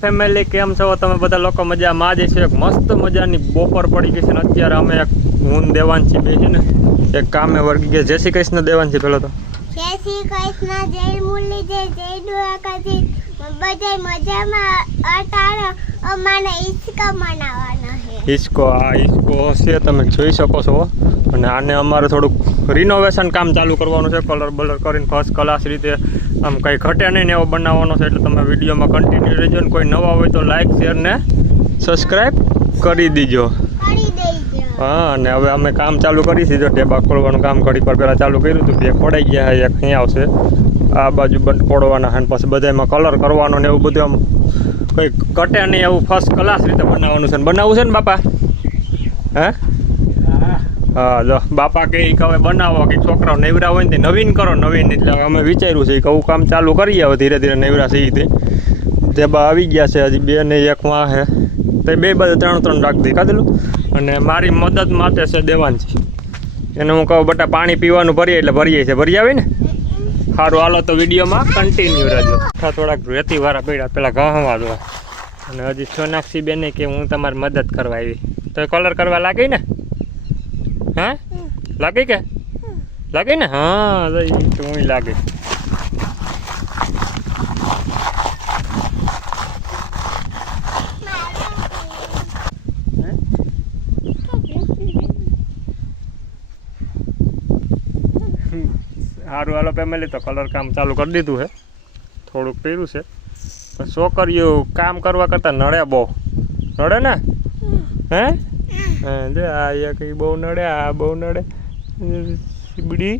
Family કેમ છો તમે બધા લોકો? મજામાં જ છે. એક મસ્ત મજાની બપોર પડી ગઈ છે ને અત્યારે અમે એક હું દેવાંશી બે છે ને એક કામે વળગી ગયા. જય શ્રી કૃષ્ણ દેવાંશી. પેલો તો જય શ્રી કૃષ્ણ, જય મુરલી, જય દ્વારકાથી. બધા મજામાં અટાણે અમારે હિચકા બનાવવાના છે. હિચકો છે, તમે જોઈ શકો છો. અને આને અમારે થોડુંક રિનોવેશન કામ ચાલુ કરવાનું છે. કલર બલર કરીને ફર્સ્ટ ક્લાસ રીતે આમ કંઈ ઘટે નહીં ને એવો બનાવવાનો છે. એટલે તમે વિડીયોમાં કન્ટિન્યુ રહેજો ને કોઈ નવા હોય તો લાઇક શેર ને સબસ્ક્રાઈબ કરી દીજો. હા, અને હવે અમે કામ ચાલુ કરી દીધું. ટેબા ખોલવાનું કામ ઘડી પર પહેલાં ચાલુ કર્યું હતું. બે ખોડાઈ ગયા, એક અહીંયા આવશે, આ બાજુ બંધ ખોડવાના છે. પછી બધામાં કલર કરવાનો ને એવું બધું આમ કંઈ કટે નહીં એવું ફર્સ્ટ ક્લાસ રીતે બનાવવાનું છે. બનાવવું છે ને બાપા? હે? હા, જો બાપા કે હવે બનાવો કે છોકરાઓ નવરા હોય ને નવીન કરો નવીન. એટલે અમે વિચાર્યું છે કે આવું કામ ચાલુ કરીએ હવે ધીરે ધીરે નવરા છે. તે બા આવી ગયા છે, હજી બે ને એક માં છે. તો બે બાજુ ત્રણ રાખી દઈ કાઢેલું. અને મારી મદદ માટે છે દેવાંશી. એને હું કહું બટા પાણી પીવાનું ભરીએ એટલે ભરીએ છે. ભરી આવે ને સારું. હાલો તો વિડીયોમાં કન્ટિન્યુ રહેજો. થોડાક રેતી વાળા પડ્યા પેલા ઘાવા દો. અને હજી સોનાક્ષી બેને કે હું તમારી મદદ કરવા આવી. તો કલર કરવા લાગી ને? હા લાગે કે લાગે ને? હા તો હું લાગે. સારું હાલો ફેમિલી, તો કલર કામ ચાલુ કરી દીધું છે. થોડુંક કર્યું છે. છોકરીઓ કામ કરવા કરતાં નડે બહુ. નડે ને? હે જો આ એક બહુ નડે, આ બહુ નડે સીબડી.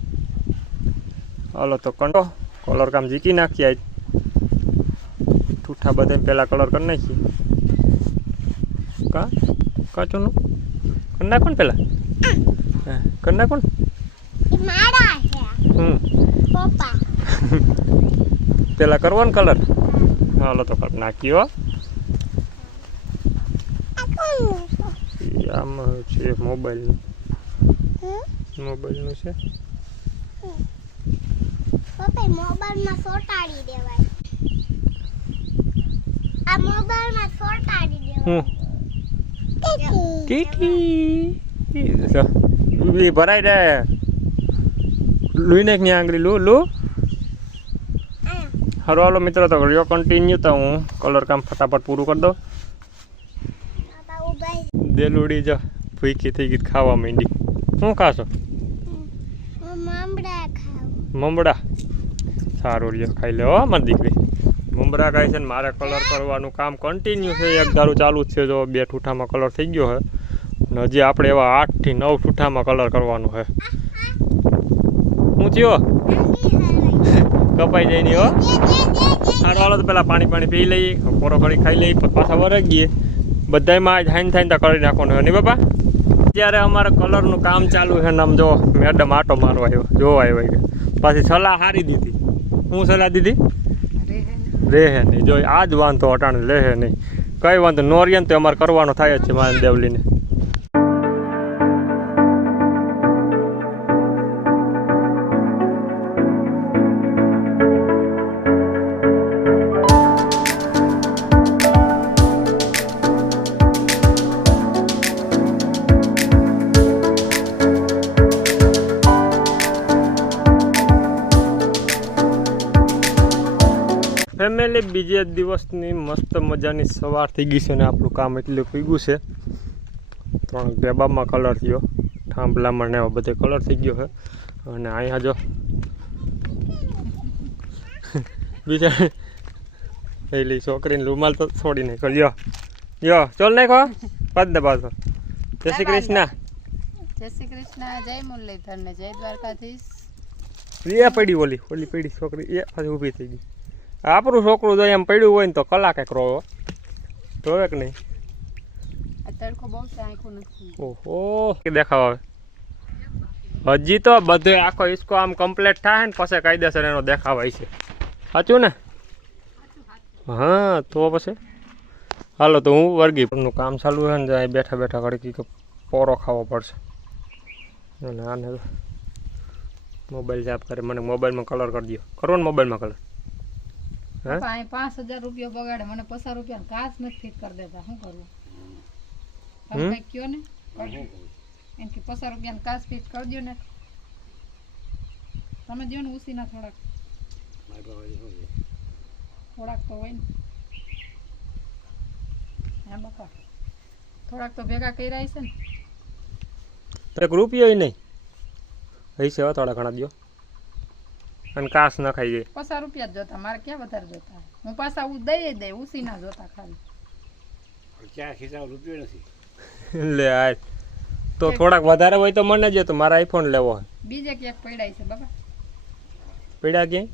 હાલો તો કંટો કલર કામ જીકી નાખીએ. આજ ઠૂઠા બધા પહેલાં કલર કરી નાખીએ. કાચુંનું કરી નાખો ને પહેલાં. હા કરી નાખો ને. પેલા કરવો ને કલર. હાલો તો કરી નાખ્યો. આમાં છે મોબાઈલનું છે. મોબાઈલમાં સોટાડી દેવાય. આ મોબાઈલમાં સોટાડી દેવાય. કીટી ભરાઈ દે. લુઈને ક્યાં આંગળી લું. હાલો હાલો મિત્રો, તો વિડીયો કન્ટિન્યુ. તો હું કલર કામ ફટાફટ પૂરું કરી દઉં. દેલુડી જો ભૂખી થઈ ગઈ, ખાવા માંડી. શું ખાશો? મમડા. સારું લ્યો ખાઈ લે હો મારી દીકરી. મમરા ખાય છે ને મારે કલર કરવાનું કામ કન્ટિન્યુ છે. એક ધારું ચાલુ જ છે. જો 2 ઠૂઠામાં કલર થઈ ગયો છે. અને હજી આપણે એવા 8 થી 9 ઠૂઠામાં કલર કરવાનું છે. શું થયો? કપાઈ જાય નહીં હો. સારું હાલો તો પેલા પાણી પી લઈએ, પોરો કરી ખાઈ લઈએ, પાછા વરગીએ. બધામાં જ હાઈન થાઈને કરી નાખવાનું નહીં બાપા. અત્યારે અમારે કલરનું કામ ચાલુ છે ને આમ જો મેડમ આટો મારવા આવ્યો, જોવા આવ્યો કે પાછી સલાહ હારી દીધી. હું સલાહ દીધી? રહે નહીં. જો આ જ વાંધો અટાણે રહે નહીં. કંઈ વાંધો નોરિયન તો અમારે કરવાનો થાય જ છે મારા દેવલીને. ફેમિલી બીજે દિવસની મસ્ત મજાની સવાર થઈ ગઈ છે ને આપણું કામ એટલું પીગું છે. 3 ટેબામાં કલર થયો, થાંભલામાં ને બધે કલર થઈ ગયો છે. અને અહીંયા જો બીજા પેલી છોકરીને રૂમાલ તો છોડી નાખ્યો. યો ચોલ નાખો પાછ દે પાછો. જય શ્રી કૃષ્ણ. જય શ્રી કૃષ્ણ, જય મુરલીધર ને જય દ્વારકાધીશ. એ પડી ઓલી પડી છોકરી એ પાછી ઊભી થઈ ગઈ. આપણું છોકરું જો એમ પડ્યું હોય ને તો કલાકે રોવે. રોવે કે નહીં? તડકો બહુ છે, આંખો નથી. ઓહો કે દેખાવ આવે. હજી તો બધે આખો ઈસકો આમ કમ્પ્લીટ થાય ને પછી કાયદેસર એનો દેખાવ આવે છે. સાચું ને? હા તો પછી હાલો તો હું વર્ગી નું કામ ચાલુ છે ને જાય બેઠા બેઠા કડકી પોરો ખાવો પડશે. અને આને મોબાઈલ સાફ કરે. મને મોબાઈલમાં કલર કરી દો. કરો ને મોબાઈલમાં કલર. બાપા અહીં 5000 રૂપિયા બગાડે મને 50 રૂપિયા કાચ નથી ફિટ કરી દેતા શું કરવું તમે કઈ કયો ને એમ કે 50 રૂપિયા કાચ ફિટ કરી દો ને તમે દો ને ઉસીના થોડાક તો હોય ને હા બાપા થોડાક તો ભેગા કર્યા છે ને એક રૂપિયો નહીં હશે હો થોડા ઘણા દો અને કાસ ન ખાઈ ગઈ 50 રૂપિયા જ જોતા મારે ક્યાં વધારે જોતા હું પાછા દઈ ઉસીના જોતા ખાલી લે આ તો થોડાક વધારે હોય તો મને જ તો મારા આઈફોન લેવો હોય બીજે ક્યાંક પડ્યા છે બાબા પીડા ક્યાંય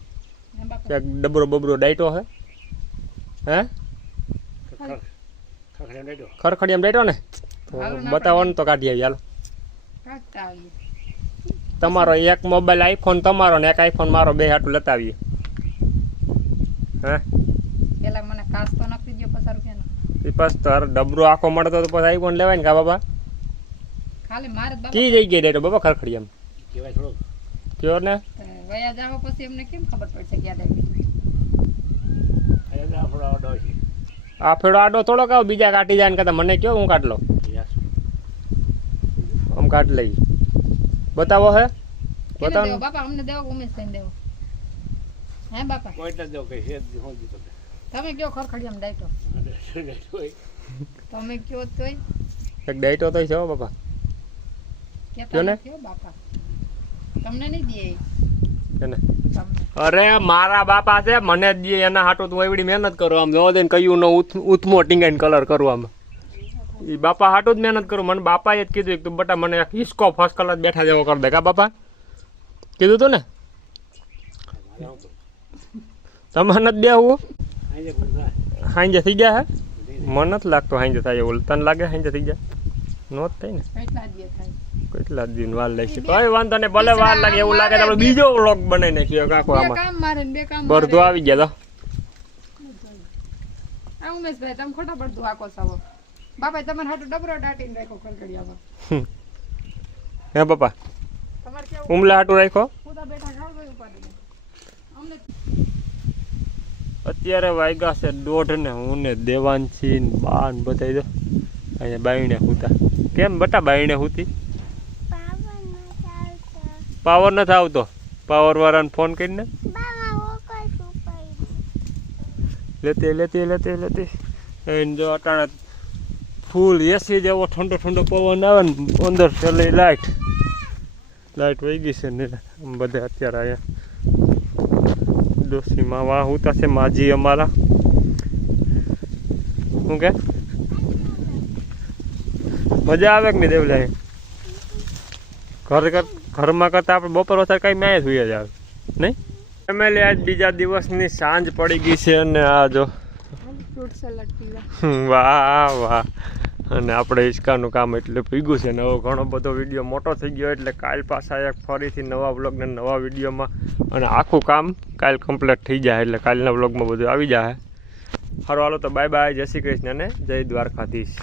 હા બાપા ક્યાંક ડબરો બબરો ડાયટો હે હે ખરખડિયામાં ડાયટો ને તો બતાવો ને તો કાઢી આવી હાલો કાઢતા આવીએ તમારો એક મોબાઈલ આઈફોન તમારો ને એક આઈફોન મારો બે હાટું લેતા આવીએ હે પેલા મને કાચ તો નાખી દો 50 રૂપિયાનો એ પાસ તાર ડબરો આખો મળતો તો પછી આઈફોન લેવાય ને કા બાબા ખાલી મારે બાબા કી જઈ ગઈ ડાયટો બાબા ખરખડિયામાં કેવાય થોડો કયો ને વયા જાવ પછી એમને કેમ ખબર પડશે ક્યાં ડાયબિટીસ આ ફેડો આડો થોડો કાવ બીજા કાઢી જાય ને કહેતા મને કયો હું કાઢ લો આમ કાઢ લઈ બતાવો હે બતાવો દેવો બાપા અમને દેવો ઉમેશ થઈને દેવો હે બાપા કોઈ તો દો કે હે હું દીધો તમે કયો ખરખડિયામાં ડાયટો તમે કયો તોય એક ડાયટો તો છે હો બાપા કેતા ને કયો બાપા તમને નહીં દે એને તમને અરે મારા બાપા છે મને જ દે એના હાટો તું એવડી મહેનત કરો આમ જોવા દે ને કયું નો ઉથમો ટીંગાઈને કલર કરું આમ એ બાપા હાટું જ મહેનત કરું મને બાપાએ જ કીધું કે તું બટા મને એક હિસ્કો ફર્સ્ટ કલર બેઠા જેવો કરી દે કા બાપા કીધું તું ને તમારે નથી બેહવું હાંજે થઈ ગયા હે મને નથી લાગતો હાંજે થાય એવું તને લાગે હાંજે થઈ જાય નો જ થાય ને કેટલા દે થાય કેટલા દિન વાર લાગશે કઈ વાંધો નહીં ભલે વાર લાગે એવું લાગે તો આપણે બીજો વ્લોગ બનાવી નાખ્યો કાકો બે આમાં કામ મારે ને બે કામ બરધો આવી ગયા તો આ ઉમેશભાઈ તમે ખોટા પડતું આકો સાવો બાપા તમારે હાટુ ડબરો દાટીને રાખો ખરખડિયામાં હે બાપા તમારે કેવું ઉમલા હાટું રાખો ખુદા બેઠા ખાવ ગયું ઉપાડી અમને અત્યારે વાગ્યા છે 1:30 ને હું ને દેવાંશી ને બા ને બતાવી દો અહીંયા બાયણે હુતા કેમ બટા બાયણે હુતી પાવર નથી આવતો પાવર વાળાને ફોન કરીને લેતી એને જો અટાણે ફૂલ એસી જેવો ઠંડો ઠંડો પવન આવે ને અંદર ચલે લાઇટ વહી ગઈ છે ને આમ બધે અત્યારે અહીંયા ડોસીમાં વાહ ઉતા છે માજી અમારા શું કે મજા આવે કે નહીં દેવલા ઘરમાં કરતા આપણે બપોર વધારે કઈ મેં જોઈએ જ આવે નહીં ફેમિલી આજ બીજા દિવસની સાંજ પડી ગઈ છે અને આ જો ફ્રૂટ સલાડ પીવા વાહ વાહ અને આપણે હિંચકાનું કામ એટલે પીગું છે ને હવે ઘણો બધો વિડીયો મોટો થઈ ગયો એટલે કાલ પાછા એક ફરીથી નવા વ્લોગને નવા વિડીયોમાં અને આખું કામ કાલ કમ્પ્લીટ થઈ જાય એટલે કાલના વ્લોગમાં બધું આવી જાય સારું હાલો તો બાય બાય જય શ્રી કૃષ્ણ અને જય દ્વારકાધીશ.